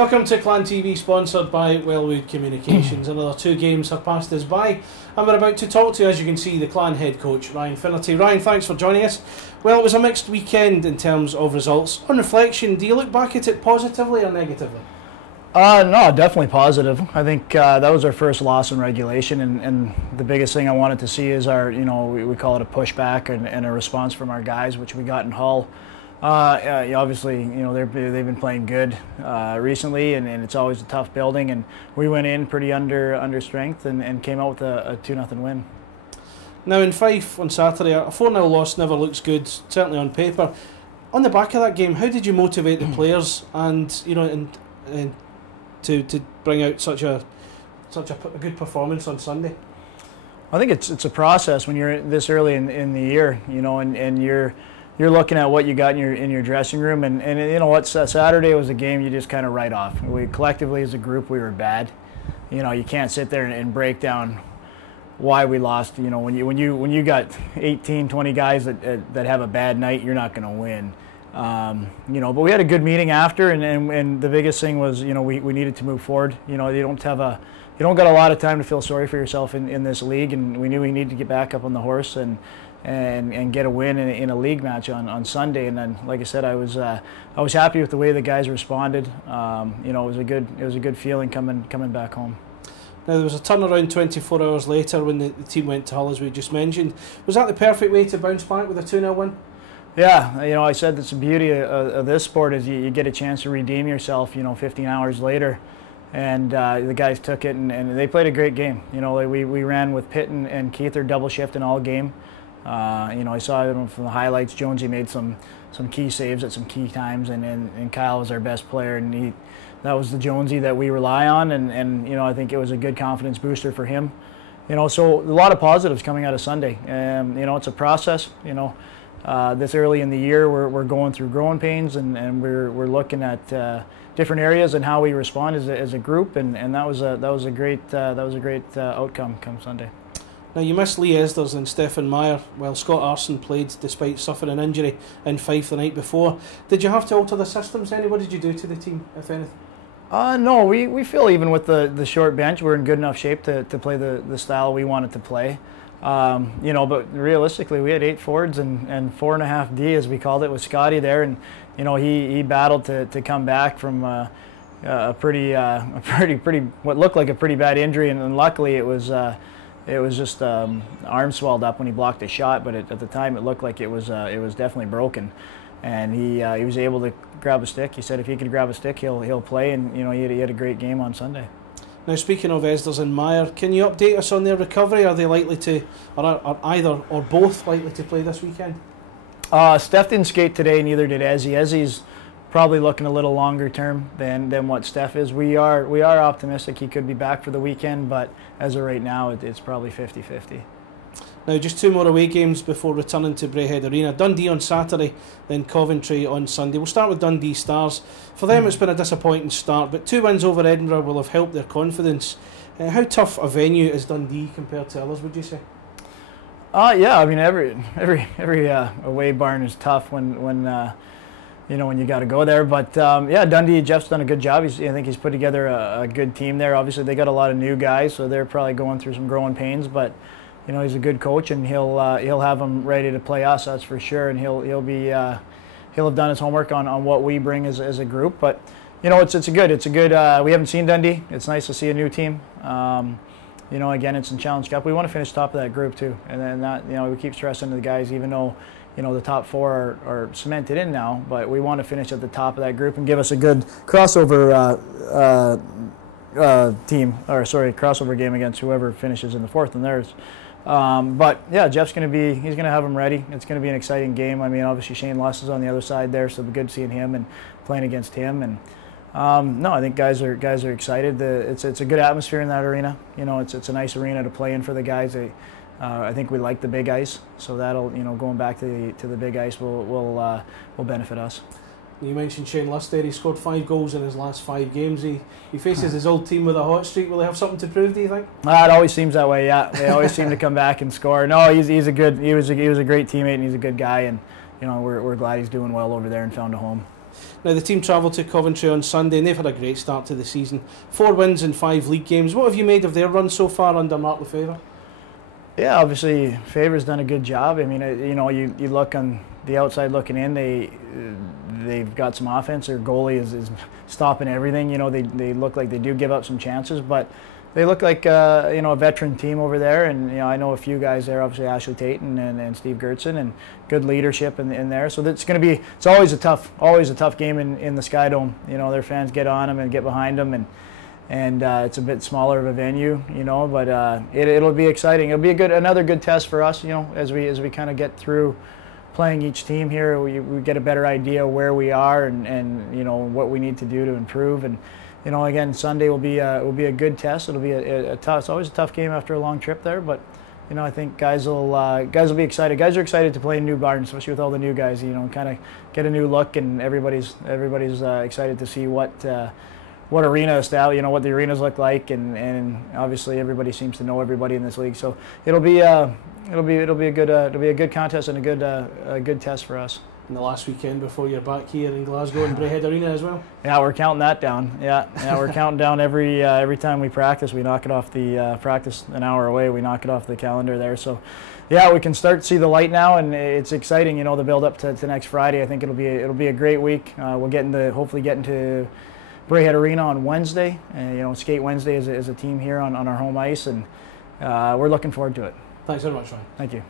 Welcome to Clan TV, sponsored by Wellwood Communications. Another 2 games have passed us by, and we're about to talk to, as you can see, the Clan head coach, Ryan Finnerty. Ryan, thanks for joining us. Well, it was a mixed weekend in terms of results. On reflection, do you look back at it positively or negatively? No, definitely positive. I think that was our first loss in regulation, and the biggest thing I wanted to see is our, we call it a pushback and a response from our guys, which we got in Hull. Obviously, they've been playing good recently, and it's always a tough building, and we went in pretty under strength and came out with a 2-0 win. Now in Fife on Saturday, a 4-0 loss never looks good, certainly on paper. On the back of that game, how did you motivate the players and to bring out such a good performance on Sunday? I think it's a process when you're this early in the year, and you're looking at what you got in your dressing room, and you know what, Saturday was a game you just kind of write off. We collectively as a group, we were bad. You can't sit there and break down why we lost. When you got 18, 20 guys that have a bad night, you're not going to win. But we had a good meeting after, and the biggest thing was, we needed to move forward. You don't got a lot of time to feel sorry for yourself in this league, and we knew we needed to get back up on the horse and get a win in a league match on Sunday. And then, like I said, I was happy with the way the guys responded. It was a good feeling coming back home. Now, there was a turnaround 24 hours later when the team went to Hull, as we just mentioned. Was that the perfect way to bounce back with a 2-0 win? Yeah, I said that's the beauty of this sport is you get a chance to redeem yourself, 15 hours later. And the guys took it, and they played a great game. We ran with Pitt and Keith, or double shifting all game. I saw from the highlights, Jonesy made some key saves at some key times, and Kyle was our best player, and that was the Jonesy that we rely on, and I think it was a good confidence booster for him. So a lot of positives coming out of Sunday. It's a process. This early in the year, we're going through growing pains, and we're looking at different areas and how we respond as a group, and that was a great outcome come Sunday. Now, you missed Lee Esders and Stefan Meyer while Scott Arson played despite suffering an injury in Fife the night before. Did you have to alter the systems any? What did you do to the team, if anything? No, we feel even with the short bench, we're in good enough shape to play the style we wanted to play. But realistically, we had 8 forwards and 4.5 D, as we called it, with Scotty there, and he battled to come back from a pretty what looked like a pretty bad injury, and luckily it was just arm swelled up when he blocked a shot, but at the time it looked like it was definitely broken, and he was able to grab a stick. He said if he could grab a stick, he'll play, and he had a great game on Sunday. Now, speaking of Esders and Meyer, can you update us on their recovery? Are they likely to, or are either or both likely to play this weekend? Steph didn't skate today, neither did Ezzy. Ezzy's probably looking a little longer term than what Steph is. We are optimistic he could be back for the weekend, but as of right now, it's probably 50-50. Now, just 2 more away games before returning to Braehead Arena. Dundee on Saturday, then Coventry on Sunday. We'll start with Dundee Stars. For them, it's been a disappointing start, but 2 wins over Edinburgh will have helped their confidence. How tough a venue is Dundee compared to others, would you say? Yeah, I mean every away barn is tough when you got to go there. But yeah, Dundee, Jeff's done a good job. I think he's put together a good team there. Obviously, they got a lot of new guys, so they're probably going through some growing pains. But he's a good coach, and he'll have them ready to play us. That's for sure. And he'll have done his homework on what we bring as a group. But it's a good. We haven't seen Dundee. It's nice to see a new team. Again, it's in Challenge Cup. We want to finish top of that group too, and then that we keep stressing to the guys, even though the top 4 are cemented in now, but we want to finish at the top of that group and give us a good crossover crossover game against whoever finishes in the 4th and theirs. But yeah, Jeff's he's going to have them ready. It's going to be an exciting game. I mean, obviously Shane Luss is on the other side there, so it'll be good seeing him and playing against him. And no, I think guys are excited. It's a good atmosphere in that arena. It's a nice arena to play in for the guys. I think we like the big ice, so that'll going back to the big ice will benefit us. You mentioned Shane Luss there. He scored 5 goals in his last 5 games. He faces his old team with a hot streak. Will they have something to prove, do you think? It always seems that way. Yeah, they always seem to come back and score. No, he was a great teammate, and he's a good guy, and we're glad he's doing well over there and found a home. Now the team travelled to Coventry on Sunday and they've had a great start to the season. 4 wins in 5 league games. What have you made of their run so far under Mark Lefevre? Yeah, obviously Favre's done a good job. I mean, you know, you look on the outside looking in, they've got some offense. Their goalie is stopping everything. You know, they look like they do give up some chances, but they look like you know, a veteran team over there. And you know, I know a few guys there, obviously Ashley Tatum and Steve Gertzen, and good leadership in there. So it's going to be, it's always a tough game in the Sky Dome. You know, their fans get on them and get behind them, and it's a bit smaller of a venue, you know, but it'll be exciting. It'll be another good test for us, you know, as we kind of get through playing each team here. We get a better idea where we are and you know, what we need to do to improve. And you know, again, Sunday will be a good test. It'll be a tough. It's always a tough game after a long trip there, but you know, I think guys will be excited. Guys are excited to play in New Garden, especially with all the new guys. You know, kind of get a new look, and everybody's excited to see what arena style, you know, what the arenas look like, and obviously everybody seems to know everybody in this league. So it'll be a good contest and a good test for us. And the last weekend before you're back here in Glasgow and Braehead Arena as well. Yeah, we're counting that down. Yeah, we're counting down every time we practice. We knock it off the practice an hour away. We knock it off the calendar there. So, yeah, we can start to see the light now, and it's exciting. You know, the build up to next Friday. I think it'll be a great week. We'll hopefully get into Braehead Arena on Wednesday. You know, Skate Wednesday is a team here on our home ice, and we're looking forward to it. Thanks very much, Ryan. Thank you.